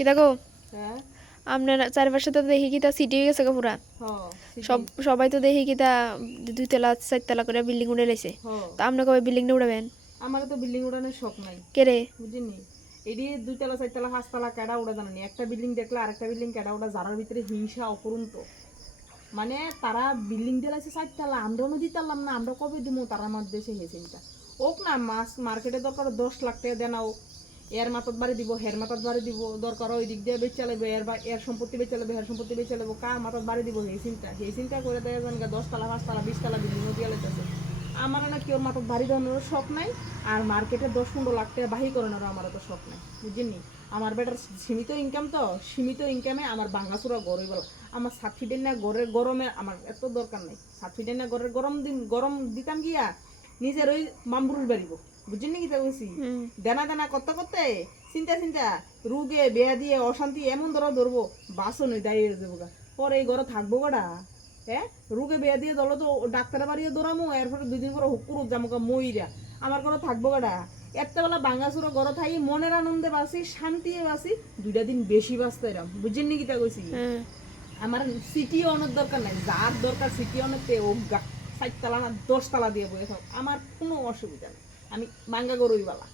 কিতা গো হ্যাঁ। আপনার চারিপাশে তো দেখি কিতা সিটি হয়ে গেছে পুরা। সব সবাই তো দেখি কিতা দুই তলা চারতলা করে বিল্ডিং লাইছে তা আপনি কবে বিল্ডিংটা উড়াবেন? আমার তো বিল্ডিং উড়ানোর শখ নাই। কে রে? বুঝিনি? এটি দুইতলা চারতলা পাঁচতলা কেডা উড়া জানানি? একটা বিল্ডিং দেখলে আরেকটা বিল্ডিং কেডা উড়া যারার ভিতরে হিংসা অপরন্ত। মানে তারা বিল্ডিং দিলাইছে চারতলা আমরা দিতে পারলাম না আমরা কবে দিব তারা আমার দেশে হেসেনটা? ওক না মাছ মার্কেটে দরকার দশ লাখ টাকা দেন ও এর মাথাত বাড়ি দিব, হের মাথাত বাড়ি দিব দরকার ওই দিক দিয়ে বেচ চালাবো এর বা এর সম্পত্তি বেচ চালাবো হের সম্পত্তি বেচ চালাবো কার মাথাত বাড়ি দিব সেই চিন্তা। সেই চিন্তা করে দেয় জান দশতলা, পাঁচতলা, বিশতলা বিল্ডিং দিয়ে লেগেছে আমার না কেউ মাথাত বাড়ি দেওয়ানোর শখ নাই, আর মার্কেটে দশ পনেরো লাখ টাকা বাহি করানোর আমার তো শখ নাই বুঝিনি আমার বেটার সীমিত ইনকাম তো, সীমিত ইনকামে আমার ভাঙাচুরা গড়ে গেল আমার সাত ফিটের না গড়ের গরমে আমার এত দরকার নাই। সাত ফিটের না গড়ের গরম দিন গরম দিতাম গিয়া নিজের ওই মামবুরুর বাড়িব বুঝিনি কি তা বলছি। দেনা দেনা করতে করতে চিন্তা চিন্তা রুগে বেয়া দিয়ে অশান্তি এমন ধরা ধরবো বাসও নই দাঁড়িয়ে যাব গা। পরে এই ঘরে থাকব গা হ্যাঁ রুগে বেয়া দিয়ে দলো তো ডাক্তার বাড়িয়ে দৌড়ামো এরপরে দুই দিন পরে হুকুর যাব গা মইরা। আমার ঘরে থাকব গাড়া একটা বেলা বাঙ্গাসুরো ঘরে থাকি মনের আনন্দে বাসি শান্তি বাসি দুইটা দিন বেশি বাঁচতে এরাম। বুঝছেন নি কিতা কইছি? আমার সিটি অনেক দরকার নাই যার দরকার সিটি অনেক তে ওগা চারতলা না দশতলা দিয়ে বয়ে থাক। আমার কোনো অসুবিধা নেই। আমি বাঙ্গা গরুই বালা